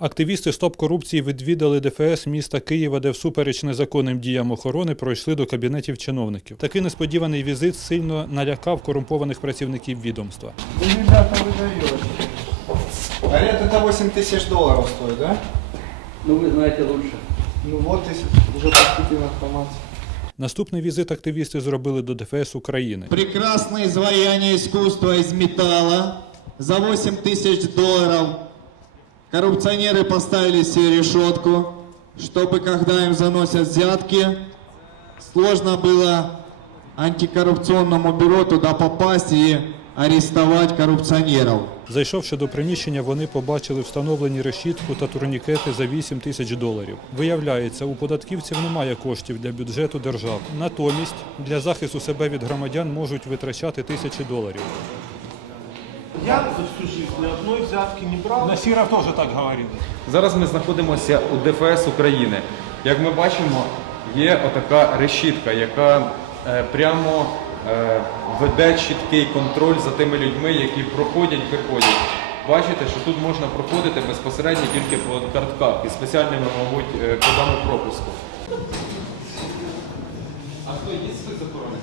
Активісти Стоп корупції відвідали ДФС міста Києва, де всупереч незаконним діям охорони пройшли до кабінетів чиновників. Такий несподіваний візит сильно налякав корумпованих працівників відомства. Вы, ребята, вы даете. Говорят, это 8 тысяч долларов стоит, да? Ну, вы знаете лучше. Ну вот и уже поступила информация. Наступний візит активісти зробили до ДФС України. Прекрасное изваяние искусства из металла за 8 тысяч долларов. Коррупционеры поставили себе решетку, чтобы когда им заносят взятки, сложно было антикоррупционному бюро туда попасть и арестовать коррупционеров. Зайшовши до приміщення, вони побачили встановлені решітку та турнікети за 8 тисяч доларів. Виявляється, у податківців немає коштів для бюджету держави. Натомість для захисту себе від громадян можуть витрачати тисячі доларів. Я за всю жизнь ни одной взятки не брал. Насіров теж так говорив. Зараз ми знаходимося у ДФС України. Як ми бачимо, є отака решітка, яка е, прямо е, веде чіткий контроль за тими людьми, які проходять, виходять. Бачите, що тут можна проходити безпосередньо тільки по картках і спеціальними, мабуть, е, кодами пропуску. А хто є з охорони?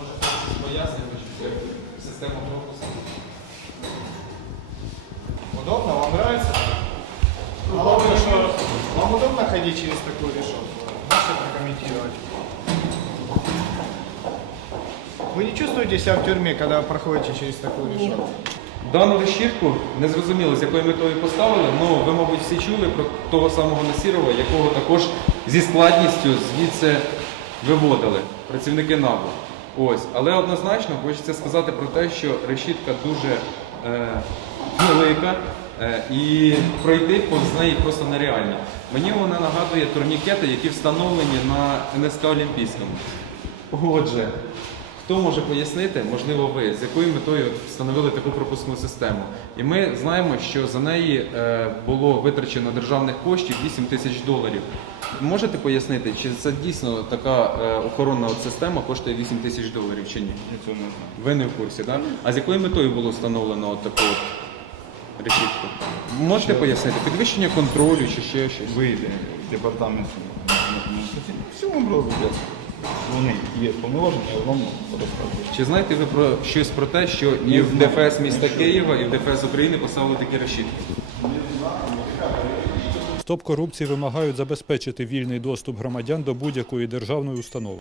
Може, хтось що це система пропуску? Удобно? Вам нравится? Главное, что вам удобно ходить через такую решетку? Можете прокомментировать? Вы не чувствуете себя в тюрьме, когда проходите через такую решетку? Дану решітку не зрозуміло, з якою метою поставили, але ви, мабуть, всі чули про того самого Насірова, якого також зі складністю звідси виводили працівники НАБУ. Ось. Але однозначно хочеться сказати про те, що решітка дуже е, велика е, і пройти повз неї просто нереально. Мені вона нагадує турнікети, які встановлені на НСК Олімпійському. Отже, Хто може пояснити, можливо, ви, з якою метою встановили таку пропускну систему? І ми знаємо, що за неї е, було витрачено державних коштів 8 тисяч доларів. Можете пояснити, чи це дійсно така е, охоронна от система коштує 8 тисяч доларів чи ні? Ви не в курсі, так? А з якою метою було встановлено от таку от решітку? Можете пояснити? Підвищення контролю чи ще щось? Вийде департамент. Все вам розгляд. Вони є повноважені, а вам розказують. Чи знаєте ви про щось про те, що і в ДФС міста Києва, і в ДФС України поставили такі решітки? Стоп корупції вимагають забезпечити вільний доступ громадян до будь-якої державної установи.